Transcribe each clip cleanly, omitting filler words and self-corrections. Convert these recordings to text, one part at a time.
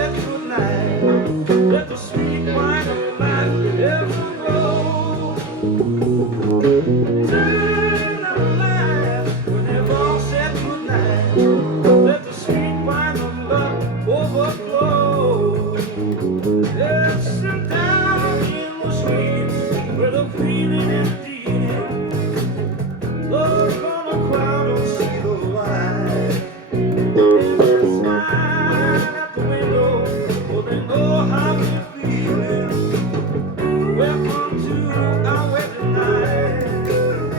said goodnight. Let the sweet wine of life ever flow. Turn out the lights when they've all said goodnight. Let the sweet wine of love overflow. Yes, and down in the streets where the feeling is deep. Love from a crowd don't see the light. They smile at the window, for they know how we're feeling. Welcome to our wedding night.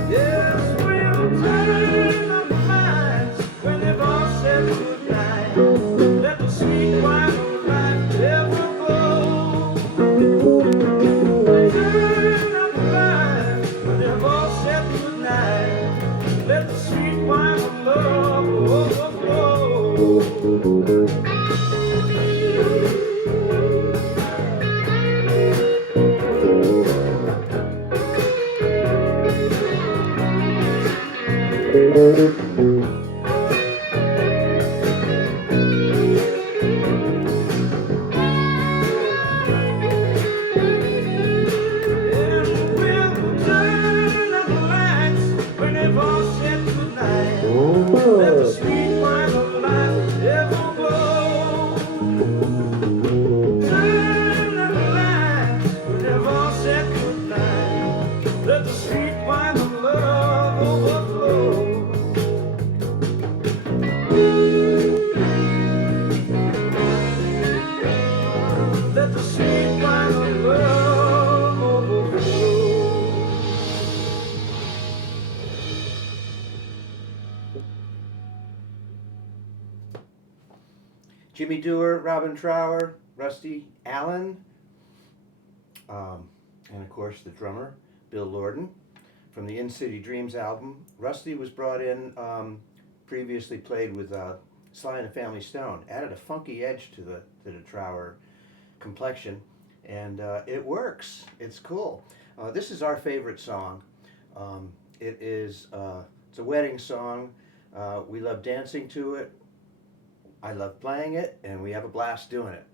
Yes, we'll turn up the lights when they've all said goodnight. Let the sweet wine of life ever flow. Turn up the lights when they've all said goodnight. Let the sweet wine of love overflow. Let the sweet wine of life ever flow. Turn out the lights when they've all said goodnight. Let the sweet wine of love overflow. Let the sweet wine of love overflow. Jimmy Dewar, Robin Trower, Rustee Allen, and of course the drummer, Bill Lorden, from the In City Dreams album. Rustee was brought in, previously played with Sly and the Family Stone, added a funky edge to the Trower complexion, and it works. It's cool. This is our favorite song. It's a wedding song. We love dancing to it. I love playing it, and we have a blast doing it.